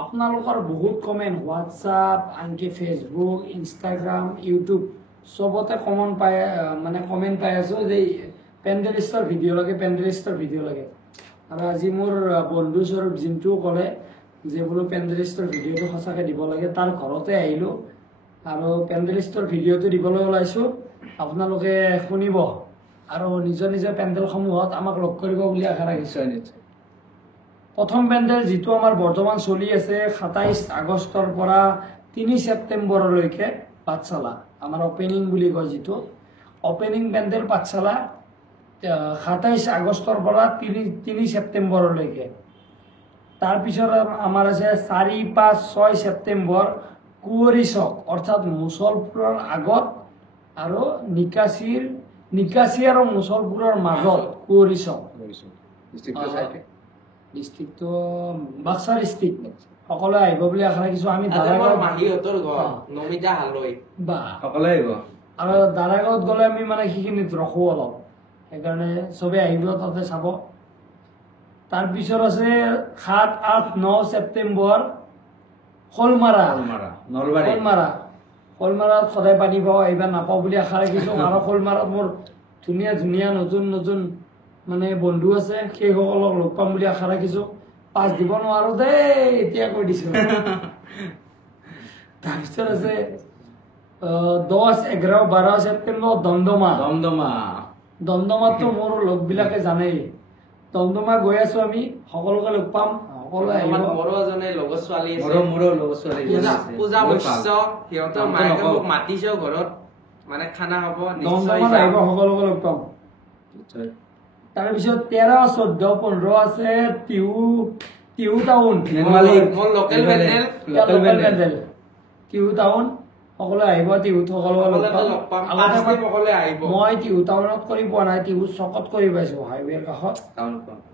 আপোনালোকৰ বহুত comment WhatsApp আনকি ফেচবুক ইনষ্টাগ্ৰাম ইউটিউব চবতে কমেণ্ট পাই আছোঁ যে পেণ্ডেলিষ্টৰ ভিডিঅ' লাগে আৰু আজি মোৰ বন্ধু স্বৰূপ জিন্টুও ক'লে যে বোলো পেণ্ডেলিষ্টৰ ভিডিঅ'টো সঁচাকৈ দিব লাগে তাৰ ঘৰতে আহিলোঁ আৰু পেণ্ডেলিষ্টৰ ভিডিঅ'টো দিবলৈ ওলাইছোঁ আপোনালোকে শুনিব আৰু নিজৰ নিজৰ পেণ্ডেলসমূহত আমাক লগ কৰিব বুলি আশা ৰাখিছোঁ। নিশ্চয় প্ৰথম পেণ্ডেল যিটো আমাৰ বৰ্তমান চলি আছে ২৭ আগষ্টৰ পৰা ৩ ছেপ্টেম্বৰলৈকে পাঠশালা আমাৰ অপেনিং বুলি কয় যিটো অপেনিং পেণ্ডেল পাঠশালা ২৭ আগষ্টৰ পৰা ৩ ছেপ্টেম্বৰলৈকে। তাৰপিছত আমাৰ আছে ৪, ৫, ৬ ছেপ্টেম্বৰ কুঁৱৰী চক অৰ্থাৎ মুছলপুৰৰ আগত আৰু নিকাচী আৰু মুছলপুৰৰ মাজত কুঁৱৰী চক। ডিষ্ট্ৰিক্টটো বাক্সা ডিষ্ট্ৰিক্ট। সকলোৱে আহিব বুলি আশা ৰাখিছোঁ। আমি আৰু দাৰাগাঁৱত গ'লে আমি সেইখিনিত ৰখোঁ অলপ, সেইকাৰণে চবেই আহিব তাতে চাব। তাৰপিছত আছে ৭, ৮, ৯ ছেপ্টেম্বৰ শ'লমাৰাত সদায় পানী পাওঁ, এইবাৰ নাপাওঁ বুলি আশা ৰাখিছোঁ। আৰু শ'লমাৰাত মোৰ ধুনীয়া ধুনীয়া নতুন বন্ধু আছে, সেইসকলক লগ পাম বুলি আশা ৰাখিছোঁ। পাছ দিব নোৱাৰোঁ দেই, এতিয়া কৈ দিছোঁ। তাৰপিছত আছে ১০, ১১, ১২ ছেপ্টেম্বৰ দমদমাততো মোৰ লগবিলাকে জানেই। দমদমা গৈ আছোঁ আমি, সকলোকে লগ পাম। তাৰপিছত ১৩, ১৪, ১৫ আছে টিহু টাউন সকলোৱে আহিব। টিহুত সকলোৱে লগ পাম। মই টিহু টাউনত কৰি পোৱা নাই, টিহু চকত কৰি পাইছোঁ, হাইৱেৰ কাষত।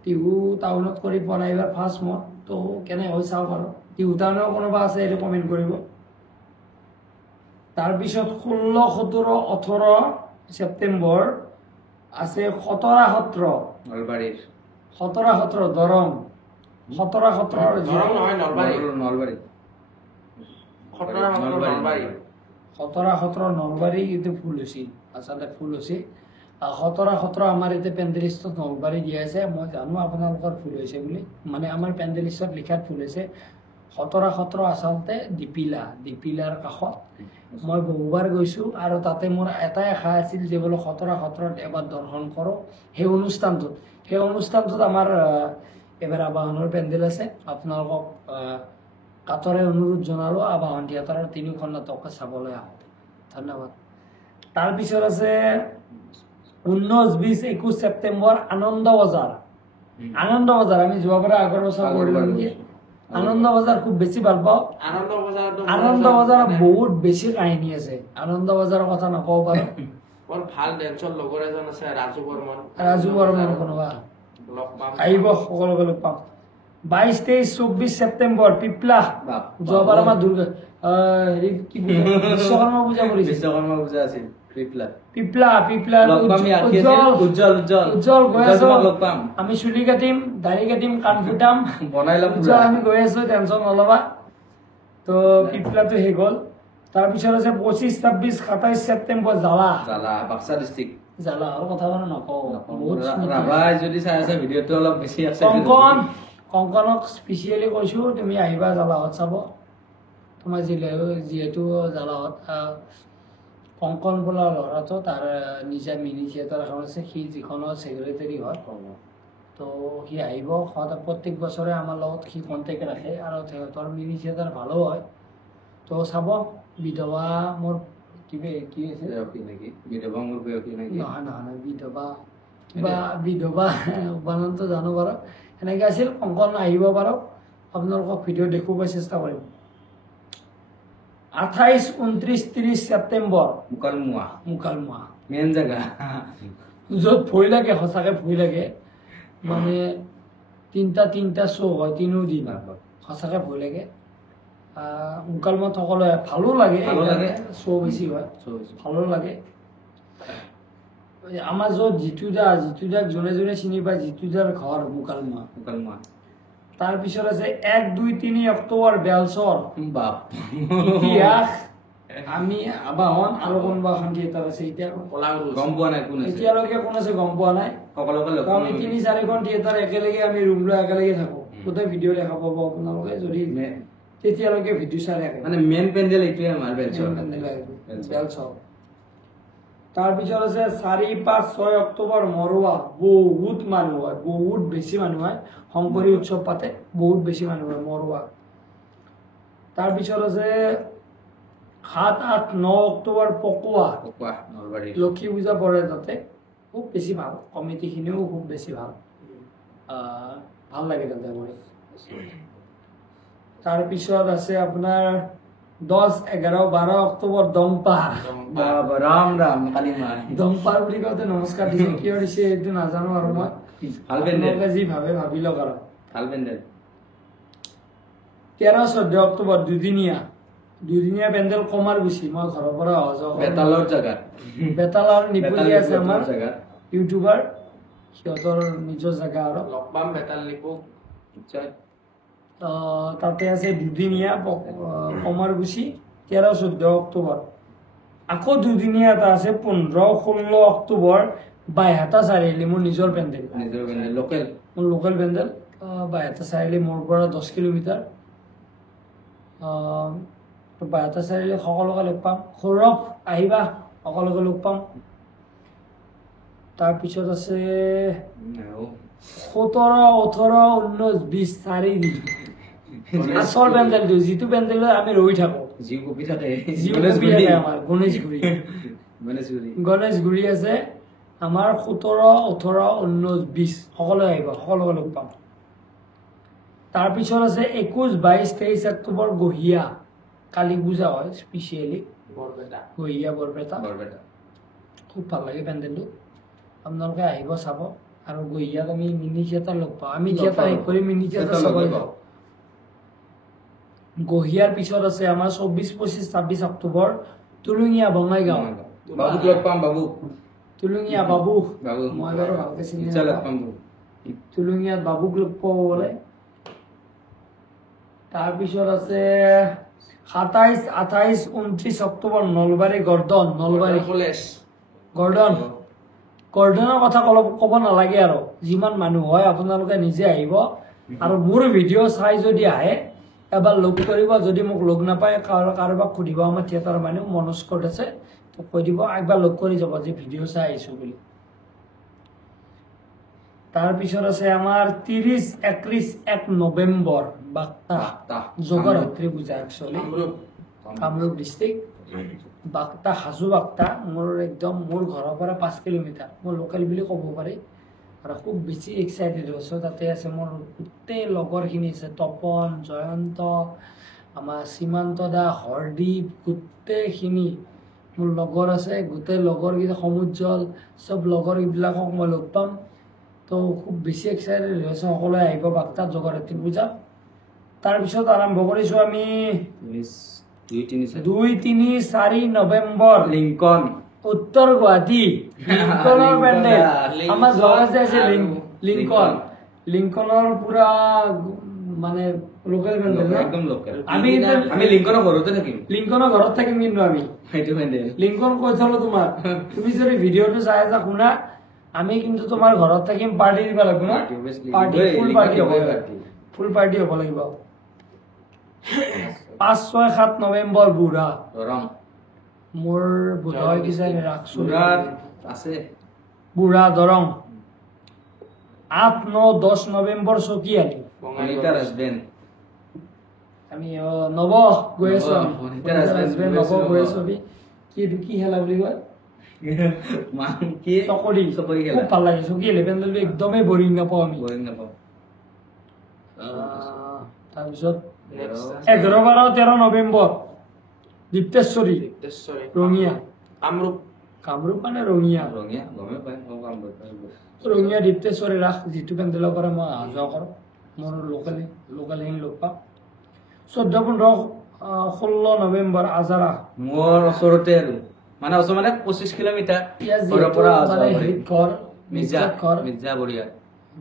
টিহু টাউনত কৰি পোৱা নাই, এইবাৰ ফাৰ্ষ্ট মই। তো কেনে হৈ চাওঁ বাৰু। টিহু টাউনৰ কোনোবা আছে এইটো কমেণ্ট কৰিব। তাৰপিছত ১৬, ১৭, ১৮ ছেপ্টেম্বৰ আছে খতৰা সত্ৰ দৰং। খতৰা সত্ৰৰ নলবাৰী কিন্তু ফুল হৈছে, আচলতে ফুল হৈছে। খতৰা সত্ৰ আমাৰ এতিয়া পেণ্ডেলিষ্টত নলবাৰী দিয়া আছে। মই জানো আপোনালোকৰ ভুল হৈছে বুলি, আমাৰ পেণ্ডেলিষ্টত লিখাত ভুল হৈছে। খতৰা সত্ৰ আচলতে দীপিলাৰ কাষত। মই বহুবাৰ গৈছোঁ আৰু তাতে মোৰ এটাই আশা আছিল যে বোলো খতৰা সত্ৰত এবাৰ দৰ্শন কৰোঁ। সেই অনুষ্ঠানটোত আমাৰ এবাৰ আবাহনৰ পেণ্ডেল আছে। আপোনালোকক কাতৰে অনুৰোধ জনালোঁ আবাহন থিয়েটাৰৰ ৩খন নাটক চাবলৈ আহক। ধন্যবাদ। তাৰপিছত আছে ১৯, ২০, ২১ ছেপ্টেম্বৰ আনন্দ বজাৰ। আমি যোৱাবাৰ আগৰ বছৰ কৰিলোঁ নেকি। আনন্দ বজাৰ খুব বেছি ভাল পাওঁ। আনন্দ বজাৰত বহুত বেছি কাহিনী আছে। আনন্দ বজাৰৰ কথা নকব পাৰোঁ। ৰাজু বৰ্মন কোনোবা আহিব, সকলোকে লগ পাম। ২২, ২৩, ২৪ ছেপ্টেম্বৰ পিপলা। যোৱাবাৰ আমাৰ বিশ্বকৰ্মা পূজা কৰিছে। পিপলা উজ্জ্বল গৈ আছো। আমি চুলি কাটিম, দাড়ি কাটিম, কাণ ফুটাম, আমি গৈ আছো, টেনচন নলবা। তো পিপলাটো শেষ হ'ল। তাৰপিছত আছে ২৫, ২৬, ২৭ ছেপ্টেম্বৰ বাক্সা ডিষ্ট্ৰিক্ট। আৰু কথা বাৰু নকওঁ, কংকনক স্পেচিয়েলি কৈছোঁ তুমি আহিবা জালাহত চাব। তোমাৰ যিহেতু জালাহত কংকন বোলা ল'ৰাটো তাৰ নিজা মিনি থিয়েটাৰ এখন আছে, সি যিখনৰ ছেক্ৰেটাৰী হয়। তো সি আহিব প্ৰত্যেক বছৰে আমাৰ লগত সি কণ্টেক্ট ৰাখে আৰু সিহঁতৰ মিনি থিয়েটাৰ ভালো হয়। তো চাব। বিধৱা মোৰ বিধৱা উপানন্ত জানো বাৰু, সেনেকৈ আছিল। কংকন আহিব বাৰু, আপোনালোকক ভিডিঅ' দেখুৱাব চেষ্টা কৰিম। ২৮, ২৯, ৩০ ছেপ্টেম্বৰ মুকালমুৱা মেইন জেগা, য'ত ভয় লাগে, সঁচাকৈ ভয় লাগে। তিনিটা শ্ব' হয়, ৩ দিন, সঁচাকৈ ভয় লাগে। মুকালমুৱাত সকলোৱে ভালো লাগে, শ্ব' বেছি হয়, ভালো লাগে। আমাৰ য'ত জিতুদাক যোনে যোনে চিনি পায়, জিতুদাৰ ঘৰ মুকালমুৱা। তাৰপিছত আছে 1 2 3 অক্টোবৰ বেলচৰ বাপ ইতিহাস আমি আবাহন আৰু কোনোবা এখন থিয়েটাৰ আছে এতিয়া গম পোৱা নাই কোন আছে এতিয়ালৈকে কোন আছে গম পোৱা নাই সকলোকে লগ আমি 3-4খন থিয়েটাৰ একেলগে আমি ৰুম লৈ একেলগে থাকো গোটেই ভিডিঅ' দেখা পাব আপোনালোকে যদি তেতিয়ালৈকে ভিডিঅ' চাই থাকে মানে মেইন পেন্ডেল এইটোৱে আমাৰ বেলচৰ বেলচৰ তাৰপিছত আছে 4-5-6 অক্টোবৰ মৰুৱা বহুত মানুহ হয় বহুত বেছি মানুহ হয় শংকৰী উৎসৱ পাতে বহুত বেছি মানুহ হয় মৰুৱা তাৰপিছত আছে 7-8-9 অক্টোবৰ পকোৱা নলবাৰী লক্ষী পূজা পৰে তাতে খুব বেছি ভাল কমিটিখিনিও খুব বেছি ভাল ভাল লাগে তাতে কৰি তাৰপিছত আছে আপোনাৰ 10-11-12 অক্টোবৰ দংপাৰ ৰাম ৰাম কালি মাৰ দংপাৰ বুলি কওঁতে নমস্কাৰ দিছে কিয় দিছে এইটো নাজানো আৰু মই ভাল পেণ্ডেল যি ভাবে ভাবি লওক আৰু ভাল পেণ্ডেল 13-14 অক্টোবৰ দুদিনীয়া পেণ্ডেল কমাৰগুচি মই ঘৰৰ পৰা অহা যোৱা বেতালৰ জাগা বেতালৰ নিপুলি আছে আমাৰ জাগা ইউটিউবাৰ সিহঁতৰ নিজৰ জাগা আৰু লগ পাম বেতাল নিপু নিশ্চয় তাতে আছে দুদিনীয়া কমাৰগুচি 13-14 অক্টোবৰ আকৌ দুদিনীয়া এটা আছে 15-16 অক্টোবৰ বাইহাটা চাৰিআলি মোৰ নিজৰ পেণ্ডেল মোৰ লোকেল পেণ্ডেল বাইহাটা চাৰিআলি মোৰ পৰা 10 কিলোমিটাৰ বাইহাটা চাৰিআলি সকলোকে লগ পাম সৌৰভ আহিবা সকলোকে লগ পাম তাৰপিছত আছে 17-18-19-20 4 আচল পেণ্ডেলটো যিটো পেণ্ডেলত আমি ৰৈ থাকো গণেশগুৰি আছে আমাৰ 17-18-19-20 সকলোৱে আহিব সকলোকে লগ পাম তাৰপিছত আছে 21-22-23 অক্টোবৰ গহিয়া কালী পূজা হয় স্পেচিয়েলি গহিয়া বৰপেটা খুব ভাল লাগে পেণ্ডেলটো আপোনালোকে আহিব চাব আৰু গহিয়াত আমি মিনি থিয়েটাৰ লগ পাওঁ আমি থিয়েটাৰ শেষ কৰি মিনি থিয়েটাৰ চাবলৈ যাওঁ গহিয়াৰ পিছত আছে আমাৰ 24-25-26 অক্টোবৰ তুলুঙীয়া বঙাইগাঁও বাবুক লগ পাম তুলুঙীয়া বাবু মই বাৰু ভালকে চিনি নাপাওঁ তুলুঙীয়াত বাবুক লগ পাব বোলে তাৰপিছত আছে 27-28-29 অক্টোবৰ নলবাৰী গৰ্ডনৰ কথা ক'ব নালাগে আৰু যিমান মানুহ হয় আপোনালোকে নিজে আহিব আৰু মোৰ ভিডিঅ' চাই যদি আহে এবাৰ লগ কৰিব যদি মোক লগ নাপায় কাৰোবাক সুধিব আমাৰ থিয়েটাৰ মানুহ মনোজ কোট আছে তো কৈ দিব একবাৰ লগ কৰি যাব যে ভিডিঅ' চাই আহিছোঁ বুলি তাৰপিছত আছে আমাৰ 30-31 নৱেম্বৰ বাক্তা জগৰত্ৰী পূজা একচুৱেলি কামৰূপ ডিষ্ট্ৰিক্ট বাক্তা হাজো বাক্তা মোৰ একদম মোৰ ঘৰৰ পৰা 5 কিলোমিটাৰ মোৰ লোকেল বুলি ক'ব পাৰি আৰু খুব বেছি এক্সাইটেড হৈছোঁ তাতে আছে মোৰ গোটেই লগৰখিনি আছে তপন জয়ন্ত আমাৰ সীমান্ত দা হৰদীপ গোটেইখিনি মোৰ লগৰ আছে গোটেই লগৰকেইটা সমুজ্জ্বল চব লগৰবিলাকক মই লগ পাম তো খুব বেছি এক্সাইটেড হৈছোঁ সকলোৱে আহিব বাক্তাত জগৰত্ৰী পূজা তাৰপিছত আৰম্ভ কৰিছোঁ আমি 2-3-4 নৱেম্বৰ লিংকন উত্তৰ গুৱাহাটী লিংকনৰ পেণ্ডেল আমাৰ জগা যে আছে লিংকনৰ পুৰা মানে লোকেল পেণ্ডেল একদম লোকেল আমি লিংকনৰ ঘৰতে থাকিম কিন্তু আমি সেইটো পেণ্ডেল লিংকন কৈ থলো তোমাৰ তুমি যদি ভিডিঅ'টো চাই আছা শুনা আমি কিন্তু তোমাৰ ঘৰত থাকিম পাৰ্টি দিব লাগিব না ফুল পাৰ্টি হ'ব লাগিব 5-6-7 নৱেম্বৰ বুঢ়া মোৰ বোধহয় কিজানি ৰাখছো আছে বুঢ়া দৰং 8-9-10 নৱেম্বৰ চকীয়ালি আমি নৱ গৈ আছো কি খেলা বুলি কয় চকৰি খুব ভাল লাগে চকীয়ালি পেণ্ডেলটো একদমেই বৰিং নাপাওঁ আমি তাৰপিছত 11-12-13 নৱেম্বৰ দীপ্তেশ্বৰী ৰঙিয়া কামৰূপ মানে ৰঙিয়া দীপ্তেশ্বৰী ৰাস যিটো পেণ্ডেলৰ পৰা মই অহা যোৱা কৰোঁ মোৰ লোকেলখিনি লগ পাম 14-15-16 নৱেম্বৰ আজাৰা মোৰ ওচৰতে আৰু মানে 25 কিলোমিটাৰ ঘৰৰ পৰা ঘৰ মিৰ্জা বঢ়িয়া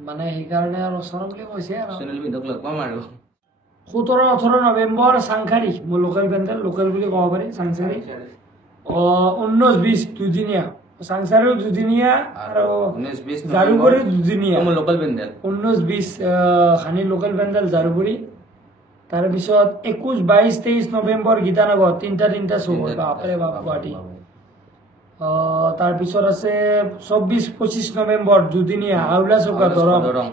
মানে সেইকাৰণে আৰু ওচৰ বুলি কৈছে আৰু চেনেল বিধক লগ পাম আৰু 17-18 নৱেম্বৰ চাংখাৰী মোৰ লোকেল পেণ্ডেল লোকেল বুলি ক'ব পাৰি চাংচাৰী 19-20 দুদিনীয়া চাংচাৰীও দুদিনীয়া আৰু 19-20 জাৰুগুৰি দুদিনীয়া মোৰ লোকেল পেণ্ডেল 19-20 খানি লোকেল পেণ্ডেল জাৰুগুৰি তাৰপিছত 21-22-23 নৱেম্বৰ গীতানগৰ তিনিটা শ্ব' বাপৰে বাপ গুৱাহাটী তাৰপিছত আছে 24-25 নৱেম্বৰ দুদিনীয়া আউলা চৌকা দৰং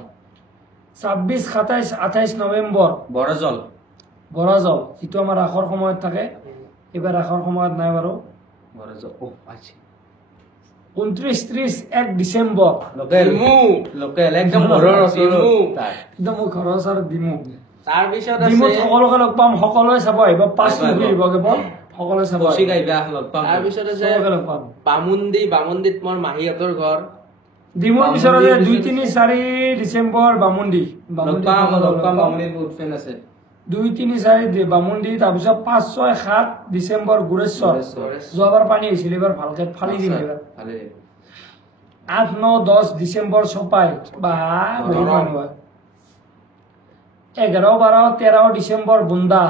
26-27-28 নৱেম্বৰ বৰাজল যিটো আমাৰ ৰাসৰ সময়ত থাকে এইবাৰ ৰাসৰ সময়ত নাই বাৰু 29-30-1 ডিচেম্বৰ লোকেল একদম ঘৰৰ একদম ঘৰৰ ওচৰত ডিমু তাৰপিছত ডিমুত সকলোকে লগ পাম সকলোৱে চাব আহিব 5 মুভি আহিব কেৱল সকলোৱে চাব তাৰপিছত আছে বামুন্দিত মোৰ মাহীহঁতৰ ঘৰ ডিমুৰ পিছত আছে 2-3-4 ডিচেম্বৰ বামুন্দি বহুত ফেন আছে 2-3-4 বামুন্দি তাৰপিছত 5-6-7 ডিচেম্বৰ গুৰেশ্বৰ যোৱাবাৰ পানী হৈছিল এইবাৰ ভালকে ফালি দিম এইবাৰ 8-9-10 ডিচেম্বৰ চপাই বা বহুত মানুহ হয় 11-12-13 ডিচেম্বৰ বুন্দা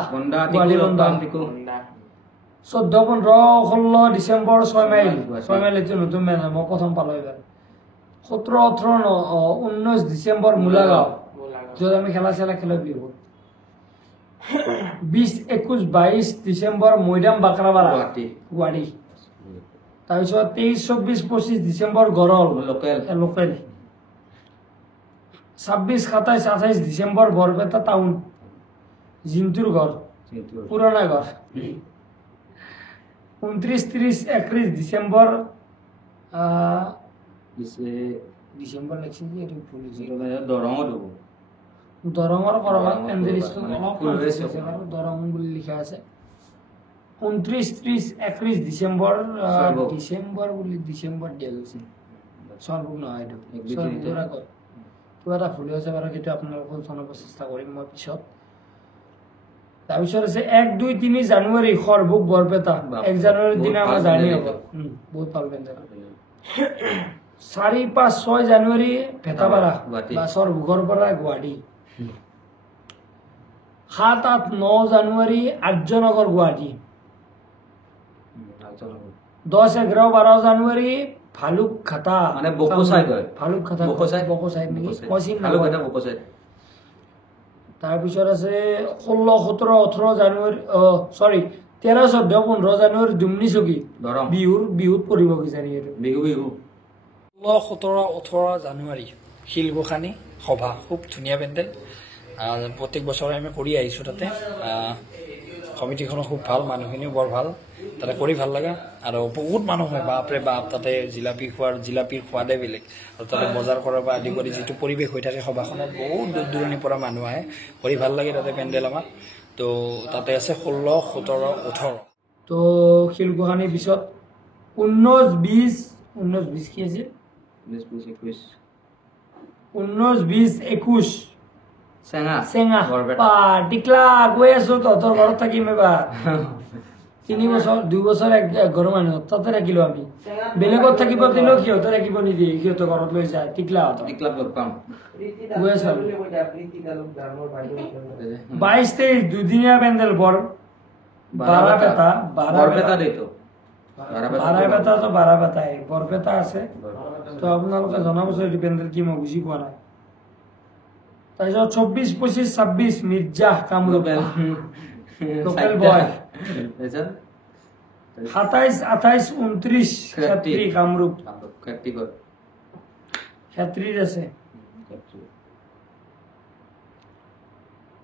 14-15-16 ডিচেম্বৰ 6 মাইল এইটো নতুন মেন মই প্ৰথম পালো এইবাৰ 17-18-19 ডিচেম্বৰ মূলাগাঁও য'ত আমি খেলা খেলো বিহু 20-21-22 ডিচেম্বৰ মৈদাম বাকৰাবাৰা গুৱাহাটী তাৰপিছত 23-24-25 ডিচেম্বৰ গৰল লোকেল 26-27-28 ডিচেম্বৰ বৰপেটা টাউন জিন্তুৰ ঘৰ পুৰণা ঘৰ 29-30-31 ডিচেম্বৰ লাগিছে যে এইটো ভুল দৰঙৰ কৰবাত পেণ্ডেলিষ্টটো দৰং বুলি লিখা আছে 29-30-31 ডিচেম্বৰ ডিচেম্বৰ দিয়া গৈছে চৰবুক নহয় এইটো কিবা এটা ভুল হৈছে বাৰু সেইটো আপোনালোকক জনাব চেষ্টা কৰিম মই পিছত তাৰপিছত আছে 1-2-3 জানুৱাৰী সৰভোগ বৰপেটা 1 জানুৱাৰীৰ দিনা আমাৰ জাৰ্ণি হ'ব বহুত ভাল পেণ্ডেল 4-5-6 জানুৱাৰী ভেটাপাৰা বা সৰভোগৰ পৰা গুৱাহাটী 7-8-9 জানুৱাৰী আৰ্যনগৰ গুৱাহাটী 10-11-12 জানুৱাৰী ভালুকঘাটা মানে বকোচাইড তাৰপিছত আছে 16-17-18 জানুৱাৰী 13-14-15 জানুৱাৰী ডুমনি চকী বিহুত পৰিব কিজানি এইটো বিহু 16-17-18 জানুৱাৰী শিলগোসানী সভা খুব ধুনীয়া পেণ্ডেল প্ৰত্যেক বছৰে আমি কৰি আহিছোঁ তাতে কমিটিখনো খুব ভাল মানুহখিনিও বৰ ভাল তাতে কৰি ভাল লগা আৰু বহুত মানুহ হয় বাপৰে বাপ তাতে জিলাপিৰ সোৱাদে বেলেগ আৰু তাতে বজাৰ কৰাৰ পৰা আদি কৰি যিটো পৰিৱেশ হৈ থাকে সভাখনত বহুত দূৰ দূৰণিৰ পৰা মানুহ আহে কৰি ভাল লাগে তাতে পেণ্ডেল আমাৰ তো তাতে আছে 16-17-18 তো শিলগোসানীৰ পিছত 19-20 কি আছে 19-20-21 চেঙা টিকলা গৈ আছো তহঁতৰ ঘৰত থাকিম এবাৰ 3 বছৰ 2 বছৰ এক ঘৰৰ মানুহ তাতে থাকিলো আমি বেলেগত থাকিব দিলেও সিহঁতে থাকিব নিদিয়ে সিহঁতৰ ঘৰত লৈ যায় টিকলা গৈ আছো 22-23 দুদিনীয়া পেণ্ডেল বৰপেটা আছে তো আপোনালোকে জনাবচোন এইটো পেণ্ডেল কি মই বুজি পোৱা নাই তাৰপিছত 24-25-26 মিৰ্জা কামৰূপ লোকেল বয় 27-28-29 ক্ষেত্ৰী কামৰূপ ক্ষেত্ৰীৰ আছে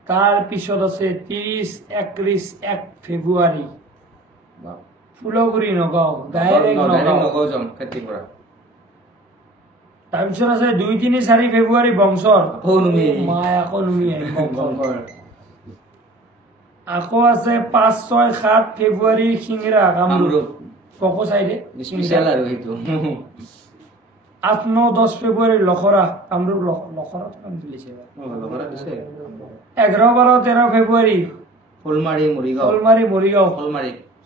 তাৰ পিছত আছে 30-31 ফেব্ৰুৱাৰী ফুলগুৰি নগাঁও ডাইৰেক্ট নগাঁও যাম ক্ষেত্ৰীৰ পৰা তাৰপিছত আছে 2-3-4 ফেব্ৰুৱাৰী বংশৰ আকৌ আছে 5-6-7 ফেব্ৰুৱাৰী শিঙিৰা কামৰূপ পকো চাইডে 8-9-10 ফেব্ৰুৱাৰী লখৰা কামৰূপ লখৰা 11-12-13 ফেব্ৰুৱাৰী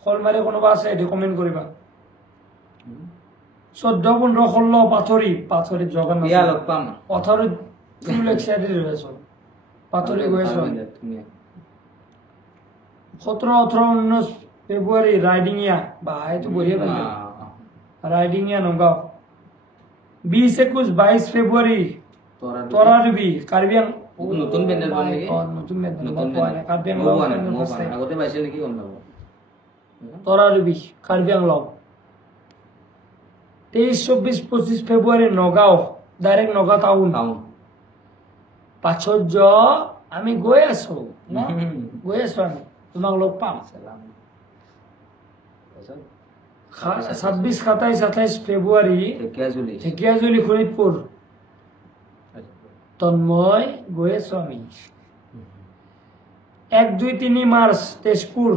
শলমাৰী কোনোবা আছে এইটো কমেণ্ট কৰিবা 14-15-16 পাথৰিত জগন্নাথ 18 ফুল এক্সাইটেড হৈ আছো পাতলি গৈ আছো 17-18-19 ফেব্ৰুৱাৰী ৰাইডিঙিয়া বা এইটো বঢ়িয়া পেণ্ডেল ৰাইডিঙিয়া নগাঁও 20-21-22 ফেব্ৰুৱাৰী তৰাৰবি কাৰ্বি নতুন পেণ্ডেল বন নেকি নতুন পেণ্ডেল কাৰ্বি আংলং আগতে পাইছিল নেকি গম নাপাব তৰাৰবি কাৰ্বি আংলং 23-24-25 ফেব্ৰুৱাৰী নগাঁও ডাইৰেক্ট নগাঁও টাউন প্ৰাচুৰ্য আমি গৈ আছো গৈ আছো আমি তোমাক লগ পাম 26-27-28 ফেব্ৰুৱাৰী ঢেকিয়াজুলি শোণিতপুৰ তন্ময় গৈ আছো আমি 1-2-3 মাৰ্চ তেজপুৰ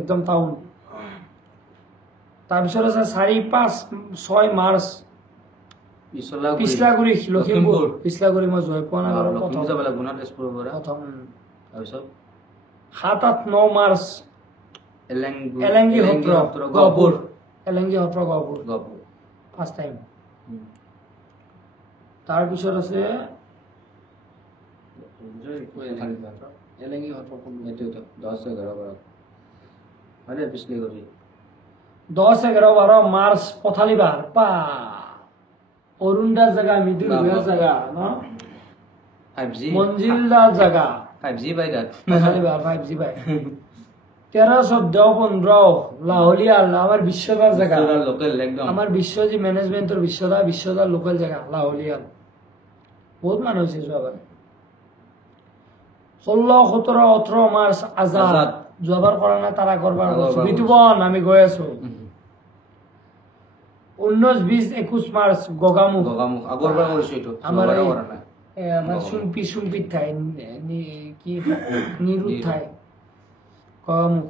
একদম টাউন তাৰপিছত আছে 4-5-6 মাৰ্চ পিছলাগুৰি লখিমপুৰ পিছলাগুৰি মই জয় পোৱা নাই প্ৰথম 7-8-9 মাৰ্চ এলেংগি সত্ৰ গহপুৰ ফাৰ্ষ্ট টাইম তাৰপিছত আছে এলেংগি সত্ৰ 10-11-12 মাৰ্চ পথালিবাৰ পা অৰুণদাৰ জাগা মৃদুল ভূঞাৰ জাগা ন 5G মঞ্জিলদাৰ জাগা 5G বাই দাত পথালিবাৰ 5G বাই 13-14-15 লাহলিয়াল আমাৰ বিশ্বদাৰ জাগা লোকেল একদম আমাৰ বিশ্বজি মেনেজমেন্টৰ বিশ্বদাৰ লোকেল জাগা লাহলিয়াল বহুত মানুহ হৈছে যোৱাবাৰ 16-17-18 মাৰ্চ আজাদ যোৱাবাৰ কৰা নাই তাৰ আগৰবাৰ বিতুবন আমি গৈ আছো 19-20-21 মাৰ্চ গগামুখ আগৰবাৰ কৰিছো এইটো আমাৰ আমাৰ চুম্পিত ঠাই কি নিৰুত ঠাই গগামুখ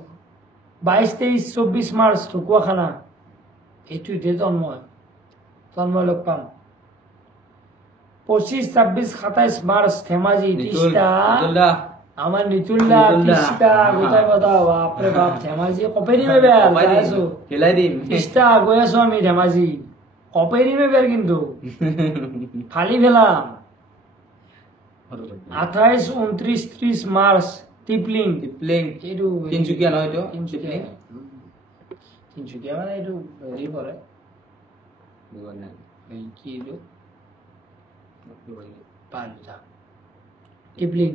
22-23-24 মাৰ্চ ঢকুৱাখানা এইটোতে তন্ময় লগ পাম 25-26-27 মাৰ্চ ধেমাজি তিষ্টা আমার নিতুল্লা তিস্তা গোটাই কথা বাপরে বাপ ধেমাজি কপেরি মে বের আছো খেলাই দিম তিস্তা গৈ আছো আমি ধেমাজি কপেরি মে বের কিন্তু ফালি ফেলাম 28-29-30 মার্চ টিপলিং এইটো তিনচুকীয়া নহয় এইটো তিনচুকীয়া মানে এইটো হেৰি পৰে কি এইটো টিপলিং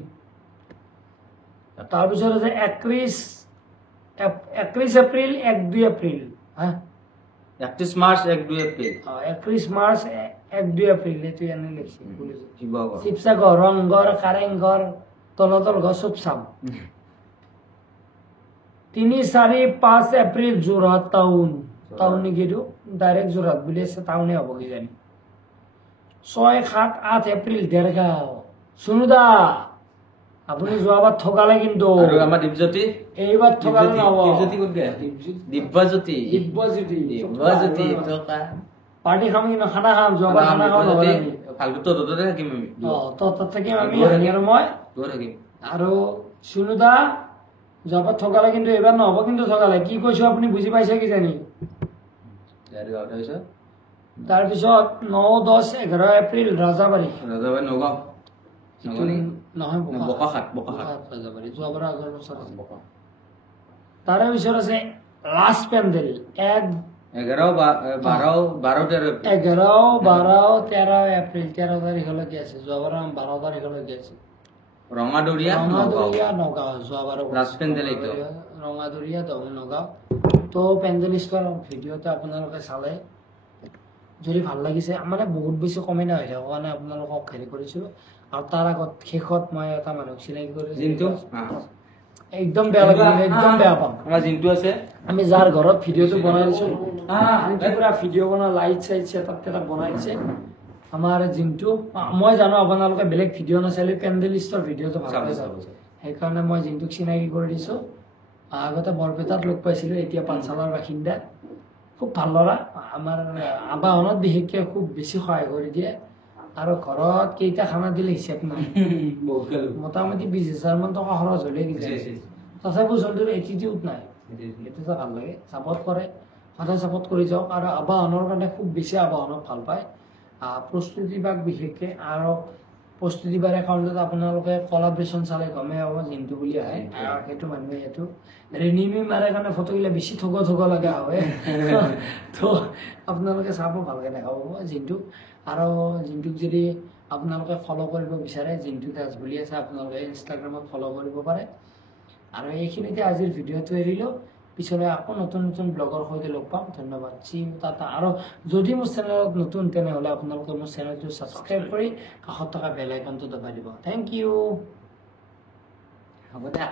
তাৰপিছত আছে 21 এপ্ৰিল 1-2 এপ্ৰিল 31 মাৰ্চ 1-2 এপ্ৰিল 21 মাৰ্চ 1-2 এপ্ৰিল এইটো এনে লিখছি শিৱসাগৰ ৰংঘৰ কাৰেংঘৰ তলাতল ঘৰ চব চাম 3-4-5 এপ্ৰিল যোৰহাট টাউন নেকি এইটো ডাইৰেক্ট যোৰহাট বুলি আছে টাউনে হ'ব কিজানি 6-7-8 এপ্ৰিল দেৰগাঁও সুনুদা আপুনি যোৱাবাৰ ঠগালে কিন্তু আৰু আমাৰ দীপজ্যোতি এইবাৰ ঠগালে নহব দীপজ্যোতি ক'ত গ'ল দিব্যজ্যোতি টকা পাৰ্টি খাম কিন্তু খানা খাম যোৱাবাৰ খানা খাম নহ'লে ফাল্টুটো তততে থাকিম আমি তত থাকিম আমি আৰু মই থাকিম আৰু সুনুদা যোৱাবাৰ ঠগালে কিন্তু এইবাৰ নহব কিন্তু ঠগালে কি কৈছো আপুনি বুজি পাইছে কিজানি তাৰপিছত 9-10-11 এপ্ৰিল ৰাজাবাৰী নগাঁও নহয় বোকাখাট ৰাজাবাৰী যোৱাবাৰ আগৰ বছৰ তাৰে পিছত আছে লাষ্ট পেণ্ডেল 11-12-13 এপ্ৰিল 13 তাৰিখলৈকে আছে যোৱাবাৰ 12 তাৰিখলৈকে আছে ৰঙাদৰিয়া নগাঁও যোৱাবাৰ ৰঙাদৰিয়া নগাঁও তো পেণ্ডেলিষ্টৰ ভিডিঅ'টো আপোনালোকে চালে যদি ভাল লাগিছে মানে বহুত বেছি কমেণ্ট হৈ থাকে কাৰণে আপোনালোকক হেৰি কৰিছো আৰু তাৰ আগত শেষত মই এটা মানুহক চিনাকি কৰিছো একদম বেয়া লাগিলে একদম বেয়া পাম আমাৰ জিন্তু আছে আমি যাৰ ঘৰত ভিডিঅ'টো বনাই দিছো পুৰা ভিডিঅ' বনাই লাইট চাইট ছেটআপ বনাই দিছে আমাৰ জিন্তু মই জানো আপোনালোকে বেলেগ ভিডিঅ' নাচালে পেণ্ডেলিষ্টৰ ভিডিঅ'টো ভালকৈ চাব সেইকাৰণে মই জিন্তুক চিনাকি কৰি দিছো আগতে বৰপেটাত লগ পাইছিলো এতিয়া পাঞ্চালৰ বাসিন্দা খুব ভাল ল'ৰা আমাৰ আবাহনত বিশেষকৈ খুব বেছি সহায় কৰি দিয়ে আৰু ঘৰত কেইটা খানা দিলে হিচাপ নাই মোটামুটি 20,000 মান টকা খৰচ হ'লে তথাপিও চলিটোৰ এটিটিউড নাই সেইটোতো ভাল লাগে ছাপৰ্ট কৰে সদায় ছাপৰ্ট কৰি যাওক আৰু আবাহনৰ কাৰণে খুব বেছি আবাহনক ভাল পায় প্ৰস্তুতি ভাগ বিশেষকৈ আৰু প্ৰস্তুতি বাৰ একাউণ্টত আপোনালোকে কলাব্ৰেশ্যন চালে গমেই পাব জিন্তু বুলি আহে সেইটো মানুহে এইটো ৰেনিমি মাৰে কাৰণে ফটোগিলা বেছি ঠগ লগা হয় তো আপোনালোকে চাব ভালকৈ দেখা পাব জিন্তু আৰু জিন্তুক যদি আপোনালোকে ফ'ল' কৰিব বিচাৰে জিন্তু দাস বুলি আছে আপোনালোকে ইনষ্টাগ্ৰামত ফ'ল' কৰিব পাৰে আৰু এইখিনিতে আজিৰ ভিডিঅ'টো এৰিলোঁ পিছলৈ আকৌ নতুন নতুন ব্লগৰ সৈতে লগ পাম ধন্যবাদ টাটা আৰু যদি মোৰ চেনেলত নতুন তেনেহ'লে আপোনালোকে মোৰ চেনেলটো ছাবস্ক্ৰাইব কৰি কাষত থকা বেল আইকনটো দবাই দিব থেংক ইউ হ'ব দে